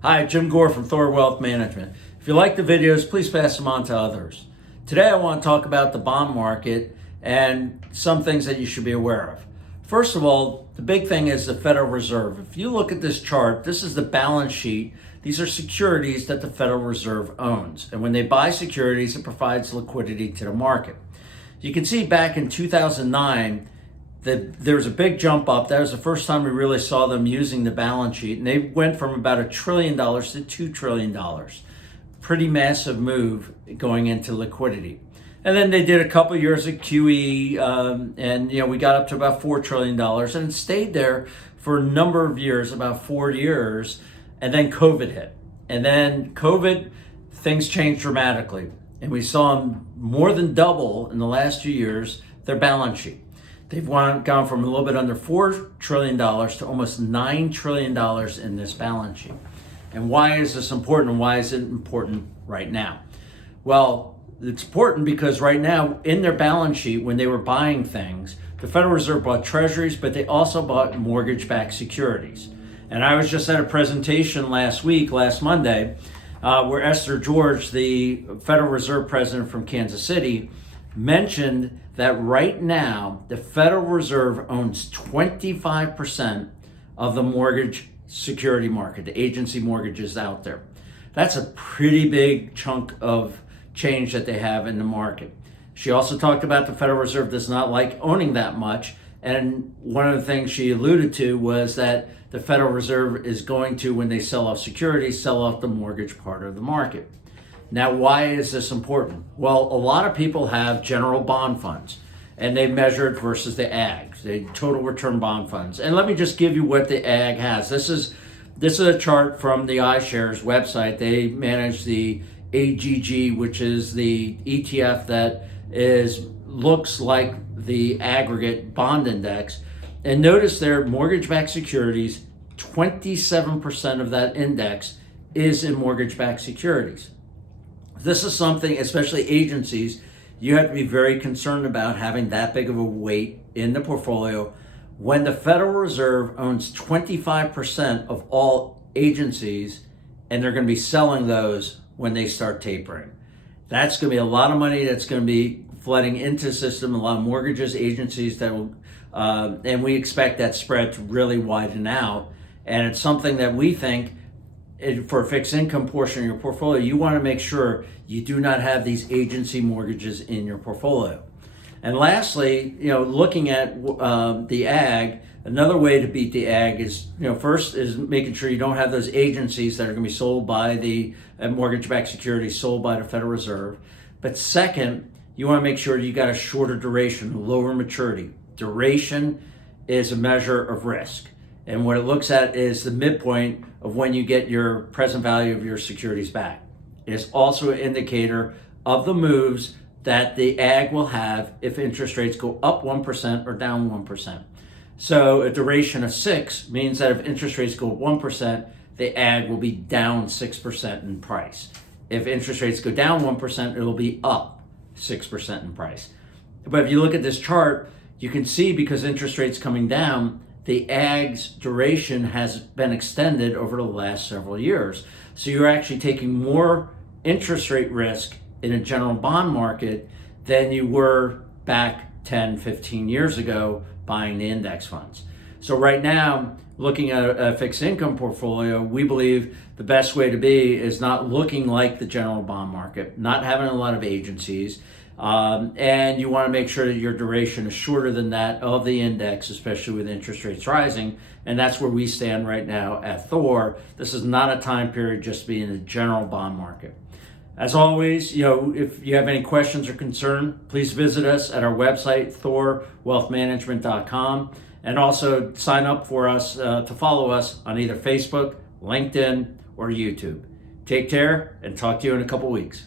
Hi, Jim Gore from THOR Wealth Management. If you like the videos, please pass them on to others. Today I want to talk about the bond market and some things that you should be aware of. First of all, the big thing is the Federal Reserve. If you look at this chart, this is the balance sheet. These are securities that the Federal Reserve owns. And when they buy securities, it provides liquidity to the market. You can see back in 2009, there was a big jump up. That was the first time we really saw them using the balance sheet. And they went from about $1 trillion to $2 trillion. Pretty massive move going into liquidity. And then they did a couple of years of QE, and we got up to about $4 trillion, and it stayed there for a number of years, about 4 years, and then COVID hit. And then COVID, things changed dramatically. And we saw them more than double in the last 2 years, their balance sheet. They've gone from a little bit under $4 trillion to almost $9 trillion in this balance sheet. And why is this important, and why is it important right now? Well, it's important because right now in their balance sheet, when they were buying things, the Federal Reserve bought treasuries, but they also bought mortgage-backed securities. And I was just at a presentation last Monday, where Esther George, the Federal Reserve president from Kansas City, mentioned that right now the Federal Reserve owns 25% of the mortgage security market, the agency mortgages out there. That's a pretty big chunk of change that they have in the market. She also talked about the Federal Reserve does not like owning that much. And one of the things she alluded to was that the Federal Reserve is going to, when they sell off securities, sell off the mortgage part of the market. Now, why is this important? Well, a lot of people have general bond funds, and they measured versus the AG, the total return bond funds. And let me just give you what the AG has. This is a chart from the iShares website. They manage the AGG, which is the ETF that looks like the aggregate bond index. And notice their mortgage-backed securities, 27% of that index is in mortgage-backed securities. This is something, especially agencies, you have to be very concerned about having that big of a weight in the portfolio when the Federal Reserve owns 25% of all agencies, and they're going to be selling those when they start tapering. That's going to be a lot of money that's going to be flooding into the system, a lot of mortgages, agencies that will, and we expect that spread to really widen out. And it's something that we think for a fixed income portion of your portfolio, you want to make sure you do not have these agency mortgages in your portfolio. And lastly, looking at the AG, another way to beat the AG is, first is making sure you don't have those agencies that are going to be sold by the mortgage-backed securities sold by the Federal Reserve. But second, you want to make sure you got a shorter duration, lower maturity. Duration is a measure of risk. And what it looks at is the midpoint of when you get your present value of your securities back. It is also an indicator of the moves that the AG will have if interest rates go up 1% or down 1%. So a duration of 6 means that if interest rates go up 1%, the AG will be down 6% in price. If interest rates go down 1%, it will be up 6% in price. But if you look at this chart, you can see because interest rates coming down, the AG's duration has been extended over the last several years. So you're actually taking more interest rate risk in a general bond market than you were back 10, 15 years ago buying the index funds. So right now, looking at a fixed income portfolio, we believe the best way to be is not looking like the general bond market, not having a lot of agencies, and you want to make sure that your duration is shorter than that of the index, especially with interest rates rising. And that's where we stand right now at THOR. This is not a time period just to be in the general bond market. As always, if you have any questions or concern, please visit us at our website, thorwealthmanagement.com, and also sign up for us to follow us on either Facebook, LinkedIn, or YouTube. Take care and talk to you in a couple weeks.